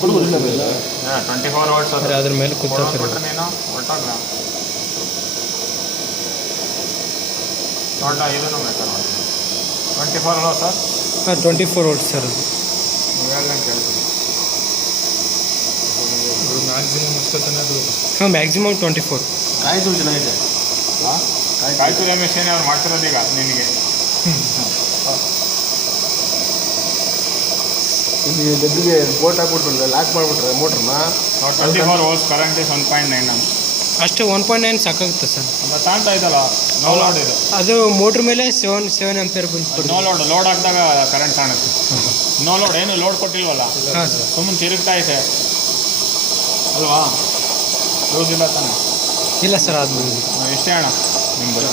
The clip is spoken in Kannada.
24 ವಾಟ್ಸ್ ಸರ್ ಅದ್ರ ಮೇಲೆ ಕೂತ್ಕೊಳ್ತಾರೆ ನೀನು ಹೊರಟಾಗ ನೋಡ ಇದನ್ನು ಬೇಕಾದ್ರೆ 24 ಅಲ್ವಾ ಸರ್? ಹಾಂ 24 ವೋಲ್ಟ್ಸ್ ಸರ್ ಅದು. ನೀವು ಹೇಳ್ದಂಗೆ ಕೇಳ್ತೀನಿ. ಮ್ಯಾಕ್ಸಿಮಮ್ ಅಷ್ಟೊತ್ತನೇ ಅದು. ಹಾಂ ಮ್ಯಾಕ್ಸಿಮಮ್ 24. ಕಾಯ್ತು ಚೆನ್ನಾಗಿದೆ. ಹಾಂ ಕಾಯ್ತು ರಮೇಶ್ ಏನೇ ಅವ್ರು ಮಾಡ್ತಿರೋದೀಗ ನಿನಗೆ ಇಲ್ಲಿ ಡಬ್ಬಿಗೆ ಬೋಟ್ ಹಾಕ್ಬಿಟ್ರಲ್ಲ, ಲಾಕ್ ಮಾಡಿಬಿಟ್ರೆ ಮೋಟ್ರನ್ನ. 24 ವೋಲ್ಟ್ಸ್ ಕರೆಂಟ್ ಇಸ್ 1.9 ಅಂತ ಅಷ್ಟು 1.9 ಸಾಕಾಗುತ್ತೆ ಸರ್. ತಾಣ್ತಾ ಇದ್ದಲ್ಲ ನೋ ಲೋಡ್ ಇದು. ಅದು ಮೋಟ್ರ್ ಮೇಲೆ 7 ಆಂಪಿಯರ್ ಬಂದು ನೋ ಲೋಡ್ ಹಾಕಿದಾಗ ಕರೆಂಟ್ ಕಾಣುತ್ತೆ. ನೋ ಲೋಡ್ ಏನು ಲೋಡ್ ಕೊಟ್ಟಿಲ್ವಲ್ಲ, ಹಾಂ ಸರ್. ಸುಮ್ಮನೆ ತಿರುಗ್ತಾ ಐತೆ ಅಲ್ವಾ? ಲೂಸ್ ಇಲ್ಲ ತಾನೆ? ಇಲ್ಲ ಸರ್ ಅದು ಇಷ್ಟೇ ಅಣ್ಣ ನಿಮ್ಮದು.